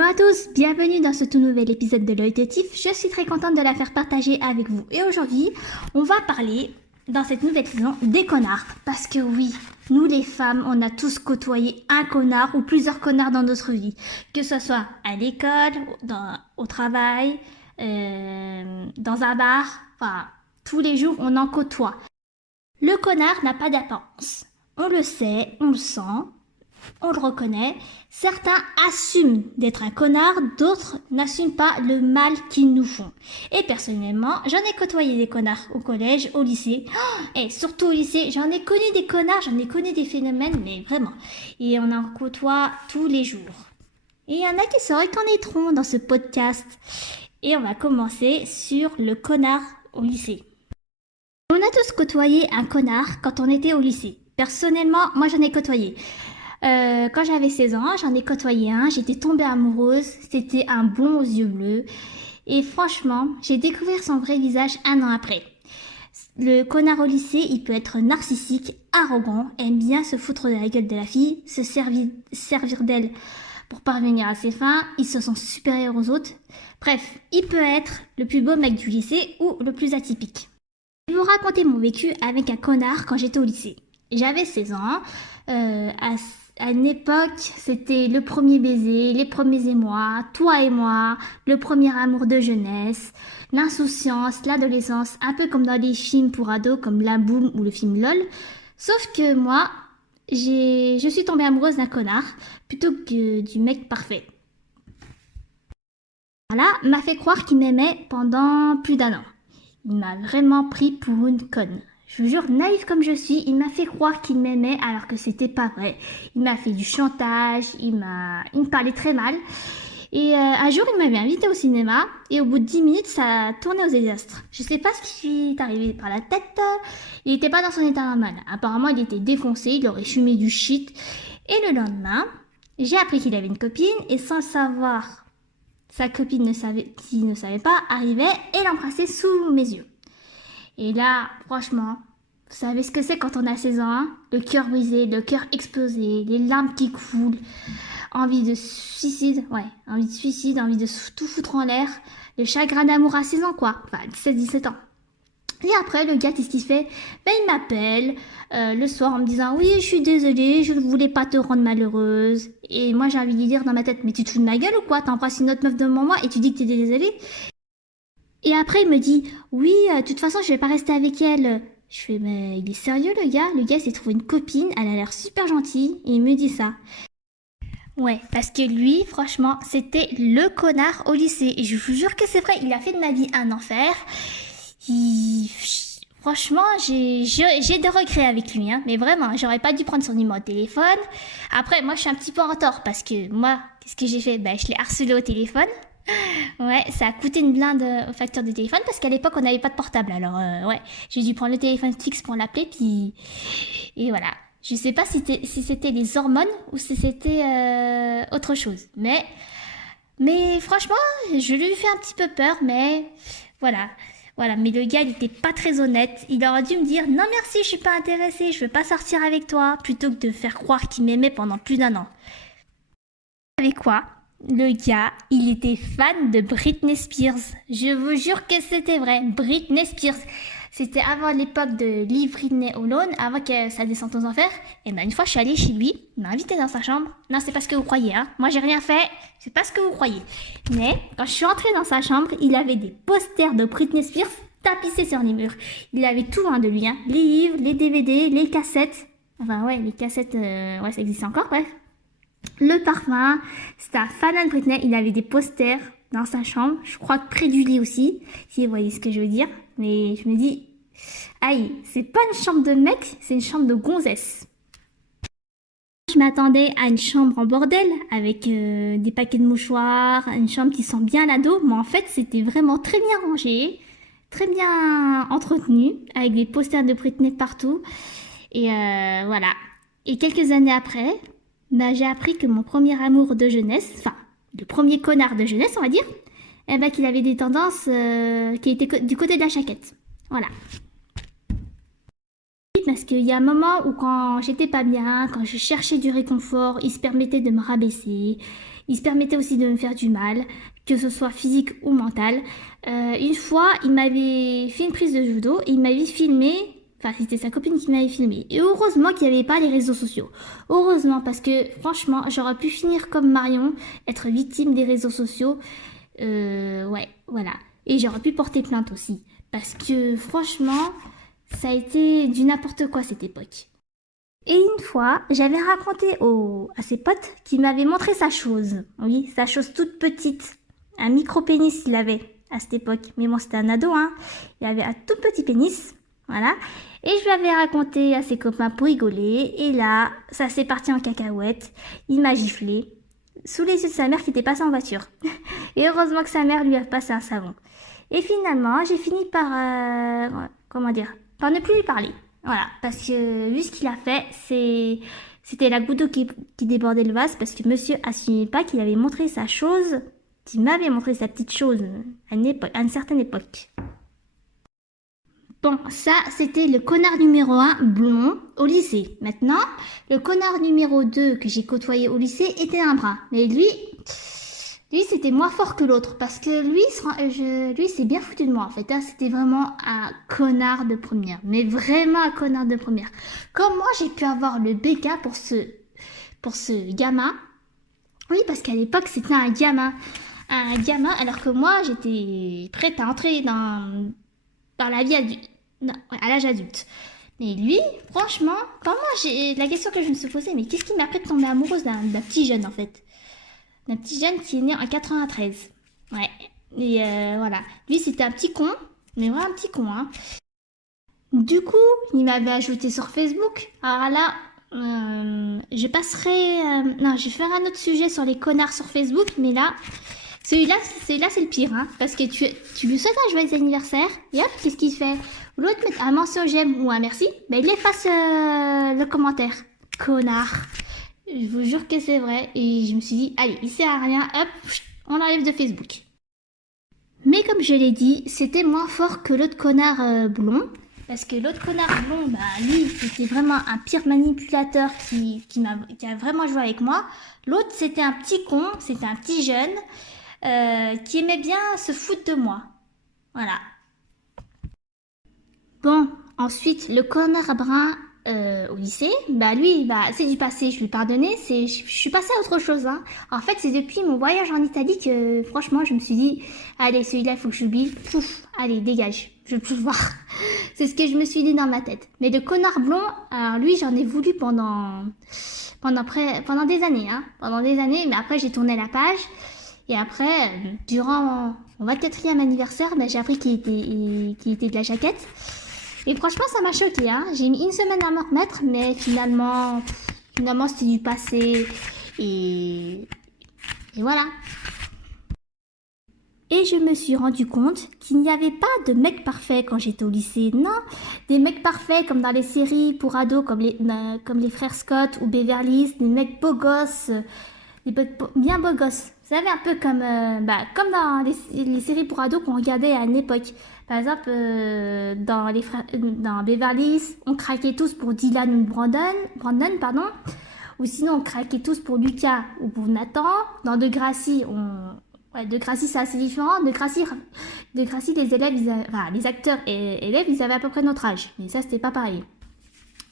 Hello à tous, bienvenue dans ce tout nouvel épisode de l'œil Tif. Je suis très contente de la faire partager avec vous. Et aujourd'hui, on va parler, dans cette nouvelle saison, des connards. Parce que oui, nous les femmes, on a tous côtoyé un connard ou plusieurs connards dans notre vie. Que ce soit à l'école, au travail, dans un bar, enfin, tous les jours, on en côtoie. Le connard n'a pas d'apparence. On le sait, on le sent, on le reconnaît. Certains assument d'être un connard, d'autres n'assument pas le mal qu'ils nous font. Et personnellement, j'en ai côtoyé des connards au collège, au lycée. Et surtout au lycée, j'en ai connu des connards, j'en ai connu des phénomènes, mais vraiment. Et on en côtoie tous les jours. Et il y en a qui se reconnaîtront dans ce podcast. Et on va commencer sur le connard au lycée. On a tous côtoyé un connard quand on était au lycée. Personnellement, moi j'en ai côtoyé. Quand j'avais 16 ans, j'en ai côtoyé un, j'étais tombée amoureuse, c'était un blond aux yeux bleus. Et franchement, j'ai découvert son vrai visage un an après. Le connard au lycée, il peut être narcissique, arrogant, aime bien se foutre de la gueule de la fille, se servir d'elle pour parvenir à ses fins, il se sent supérieur aux autres. Bref, il peut être le plus beau mec du lycée ou le plus atypique. Je vais vous raconter mon vécu avec un connard quand j'étais au lycée. J'avais 16 ans. À une époque, c'était le premier baiser, les premiers émois, toi et moi, le premier amour de jeunesse, l'insouciance, l'adolescence, un peu comme dans les films pour ados comme La Boum ou le film LOL. Sauf que moi, je suis tombée amoureuse d'un connard plutôt que du mec parfait. Voilà, m'a fait croire qu'il m'aimait pendant plus d'1 an. Il m'a vraiment pris pour une conne. Je vous jure, naïve comme je suis, il m'a fait croire qu'il m'aimait alors que c'était pas vrai. Il m'a fait du chantage, il me parlait très mal. Et un jour, il m'avait invité au cinéma et au bout de 10 minutes, ça a tourné aux désastres. Je sais pas ce qui est arrivé par la tête. Il était pas dans son état normal. Apparemment, il était défoncé, il aurait fumé du shit. Et le lendemain, j'ai appris qu'il avait une copine et sans le savoir, sa copine qui ne savait pas, arrivait et l'embrassait sous mes yeux. Et là, franchement, vous savez ce que c'est quand on a 16 ans, hein? Le cœur brisé, le cœur explosé, les larmes qui coulent, envie de suicide, envie de tout foutre en l'air, le chagrin d'amour à 16 ans quoi, enfin 17 ans. Et après, le gars, qu'est-ce qu'il fait? Ben, il m'appelle le soir en me disant « Oui, je suis désolée, je ne voulais pas te rendre malheureuse. » Et moi, j'ai envie de lui dire dans ma tête « Mais tu te fous de ma gueule ou quoi? T'embrasses une autre meuf devant moi et tu dis que t'es désolée ?» Et après, il me dit « Oui, de toute façon, je vais pas rester avec elle. » Je fais « Mais il est sérieux, le gars? Le gars s'est trouvé une copine, elle a l'air super gentille. » Et il me dit ça. Ouais, parce que lui, franchement, c'était le connard au lycée. Et je vous jure que c'est vrai, il a fait de ma vie un enfer. Franchement, j'ai des regrets avec lui, hein. Mais vraiment, j'aurais pas dû prendre son numéro de téléphone. Après, moi, je suis un petit peu en tort parce que moi, qu'est-ce que j'ai fait? Ben, je l'ai harcelé au téléphone. Ouais, ça a coûté une blinde aux factures de téléphone parce qu'à l'époque on n'avait pas de portable. Alors ouais, j'ai dû prendre le téléphone fixe pour l'appeler puis et voilà. Je sais pas si c'était les hormones ou si c'était autre chose. Mais franchement, je lui ai fait un petit peu peur, mais voilà. Voilà, mais le gars, il était pas très honnête. Il aurait dû me dire non merci, je suis pas intéressée, je veux pas sortir avec toi, plutôt que de faire croire qu'il m'aimait pendant plus d'1 an. Vous savez quoi? Le gars, il était fan de Britney Spears. Je vous jure que c'était vrai. Britney Spears. C'était avant l'époque de Leave Britney Alone, avant que ça descende aux enfers. Et ben une fois, je suis allée chez lui. Il m'a invité dans sa chambre. Non, c'est pas ce que vous croyez, hein. Moi, j'ai rien fait. C'est pas ce que vous croyez. Mais quand je suis entrée dans sa chambre, il avait des posters de Britney Spears tapissés sur les murs. Il avait tout de lui, hein. Les livres, les DVD, les cassettes. Enfin ouais, les cassettes, ouais, ça existe encore, bref. Le parfum, c'était un fan de Britney, il avait des posters dans sa chambre, je crois que près du lit aussi, si vous voyez ce que je veux dire. Mais je me dis, aïe, c'est pas une chambre de mec, c'est une chambre de gonzesse. Je m'attendais à une chambre en bordel, avec des paquets de mouchoirs, une chambre qui sent bien l'ado, mais en fait c'était vraiment très bien rangé, très bien entretenu, avec des posters de Britney partout. Et voilà. Et quelques années après, bah, j'ai appris que mon premier amour de jeunesse, enfin, le premier connard de jeunesse, on va dire, eh ben, qu'il avait des tendances qui étaient du côté de la chaquette. Voilà. Parce qu'il y a un moment où quand j'étais pas bien, quand je cherchais du réconfort, il se permettait de me rabaisser, Il se permettait aussi de me faire du mal, que ce soit physique ou mental. Une fois, il m'avait fait une prise de judo et il m'avait filmé. Enfin, c'était sa copine qui m'avait filmé. Et heureusement qu'il n'y avait pas les réseaux sociaux. Heureusement, parce que franchement, j'aurais pu finir comme Marion, être victime des réseaux sociaux. Ouais, voilà. Et j'aurais pu porter plainte aussi. Parce que franchement, ça a été du n'importe quoi cette époque. Et une fois, j'avais raconté à ses potes qu'il m'avait montré sa chose. Oui, sa chose toute petite. Un micro-pénis il avait à cette époque. Mais bon, c'était un ado, hein. Il avait un tout petit pénis. Voilà. Et je lui avais raconté à ses copains pour rigoler. Et là, ça s'est parti en cacahuète. Il m'a giflé. Sous les yeux de sa mère qui était passée en voiture. Et heureusement que sa mère lui a passé un savon. Et finalement, j'ai fini par... comment dire, par ne plus lui parler. Voilà, parce que vu ce qu'il a fait, c'était la goutte d'eau qui débordait le vase, parce que monsieur assumait pas qu'il avait montré sa chose, qu'il m'avait montré sa petite chose à une certaine époque. Bon, ça, c'était le connard numéro 1 blond au lycée. Maintenant, le connard numéro 2 que j'ai côtoyé au lycée était un brun. Mais lui, c'était moins fort que l'autre parce que lui, c'est bien foutu de moi en fait. Hein. C'était vraiment un connard de première, mais vraiment un connard de première. Comment j'ai pu avoir le BK pour ce gamin? Oui, parce qu'à l'époque c'était un gamin, alors que moi j'étais prête à entrer dans la vie à l'âge adulte. Mais lui, franchement, la question que je me suis posée, mais qu'est-ce qui m'a fait tomber amoureuse d'un petit jeune en fait? Un petit jeune qui est né en 93. Ouais. Et voilà. Lui, c'était un petit con. Mais vraiment un petit con, hein. Du coup, il m'avait ajouté sur Facebook. Alors là, je passerai... non, je vais faire un autre sujet sur les connards sur Facebook. Mais là, celui-là c'est le pire, hein. Parce que tu lui souhaites un joyeux anniversaire. Et hop, qu'est-ce qu'il fait? Au lieu de mettre un mention j'aime ou un merci, ben il efface le commentaire. Connard. Je vous jure que c'est vrai. Et je me suis dit, allez, il sert à rien, hop, on l'enlève de Facebook. Mais comme je l'ai dit, c'était moins fort que l'autre connard blond. Parce que l'autre connard blond, bah lui, c'était vraiment un pire manipulateur qui a vraiment joué avec moi. L'autre, c'était un petit con, c'était un petit jeune qui aimait bien se foutre de moi. Voilà. Bon, ensuite, le connard brun au lycée, bah lui, bah c'est du passé, je lui pardonnais, je suis passée à autre chose, hein. En fait, c'est depuis mon voyage en Italie que, franchement, je me suis dit, allez, celui-là, il faut que je l'oublie, pouf, allez, dégage, je veux plus le voir. C'est ce que je me suis dit dans ma tête. Mais le connard blond, alors lui, j'en ai voulu pendant des années, hein, pendant des années, mais après, j'ai tourné la page, et après, durant mon 24e anniversaire, bah, j'ai appris qu'il était de la jaquette. Et franchement, ça m'a choqué, hein. J'ai mis une semaine à me remettre, mais finalement c'était du passé. Et voilà. Et je me suis rendu compte qu'il n'y avait pas de mecs parfaits quand j'étais au lycée. Non, des mecs parfaits comme dans les séries pour ados, comme les frères Scott ou Beverly Hills, des mecs beaux gosses, bien beaux gosses. Vous savez, un peu comme dans les séries pour ados qu'on regardait à une époque. Par exemple, dans Beverly Hills, on craquait tous pour Dylan ou Brandon, pardon. Ou sinon, on craquait tous pour Lucas ou pour Nathan. Dans Degrassi, Degrassi, c'est assez différent. Degrassi, les élèves, les acteurs et élèves, ils avaient à peu près notre âge. Mais ça, c'était pas pareil.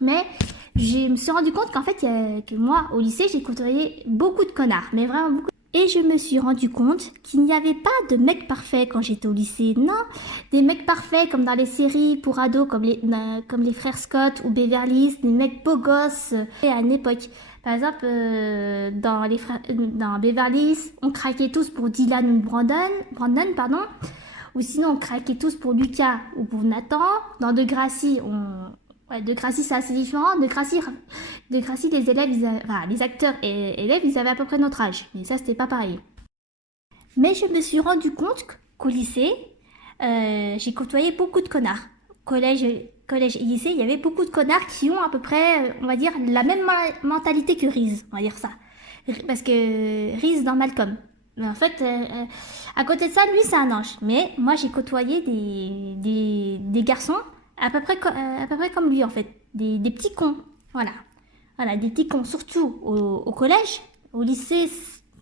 Mais je me suis rendu compte qu'en fait, que moi, au lycée, j'ai côtoyé beaucoup de connards. Mais vraiment beaucoup. Et je me suis rendu compte qu'il n'y avait pas de mecs parfaits quand j'étais au lycée. Non, des mecs parfaits comme dans les séries pour ados, comme les frères Scott ou Beverly Hills, des mecs beaux gosses à une époque. Par exemple, dans Beverly Hills, on craquait tous pour Dylan ou Brandon, pardon. Ou sinon, on craquait tous pour Lucas ou pour Nathan. Dans Degrassi, Degrassi, c'est assez différent. Degrassi, les élèves, les acteurs et élèves, ils avaient à peu près notre âge. Mais ça, c'était pas pareil. Mais je me suis rendu compte qu'au lycée, j'ai côtoyé beaucoup de connards. Collège et lycée, il y avait beaucoup de connards qui ont à peu près, on va dire, la même mentalité que Reese, on va dire ça. Parce que Reese dans Malcolm. Mais en fait, à côté de ça, lui, c'est un ange. Mais moi, j'ai côtoyé des garçons à peu près comme lui, en fait. Des petits cons. Voilà, des petits cons. Surtout au collège. Au lycée,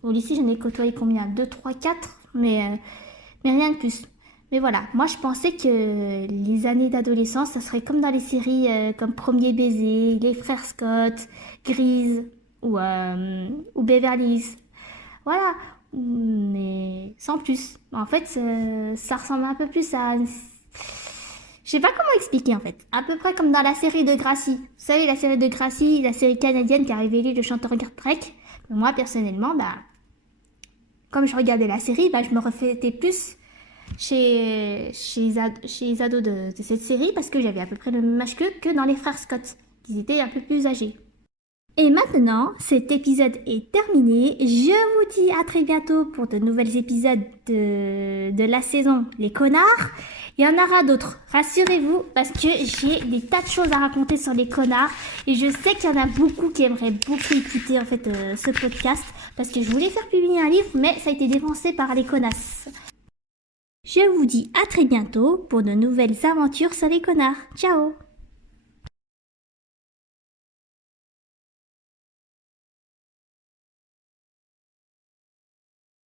Au lycée, j'en ai côtoyé combien? 2, 3, 4, mais rien de plus. Mais voilà, moi je pensais que les années d'adolescence, ça serait comme dans les séries comme Premier baiser, Les Frères Scott, Grease ou Beverly Hills. Voilà, mais sans plus. En fait, ça ressemble un peu plus à... Je sais pas comment expliquer en fait. À peu près comme dans la série de Gracie. Vous savez, la série de Gracie, la série canadienne qui a révélé le chanteur grec. Moi, personnellement, bah, comme je regardais la série, bah, je me reflétais plus chez les ados de cette série parce que j'avais à peu près le même âge que dans les frères Scott, qui étaient un peu plus âgés. Et maintenant, cet épisode est terminé. Je vous dis à très bientôt pour de nouveaux épisodes de la saison Les Connards. Il y en aura d'autres, rassurez-vous, parce que j'ai des tas de choses à raconter sur les connards. Et je sais qu'il y en a beaucoup qui aimeraient beaucoup écouter en fait ce podcast, parce que je voulais faire publier un livre, mais ça a été dépensé par les connasses. Je vous dis à très bientôt pour de nouvelles aventures sur les connards. Ciao!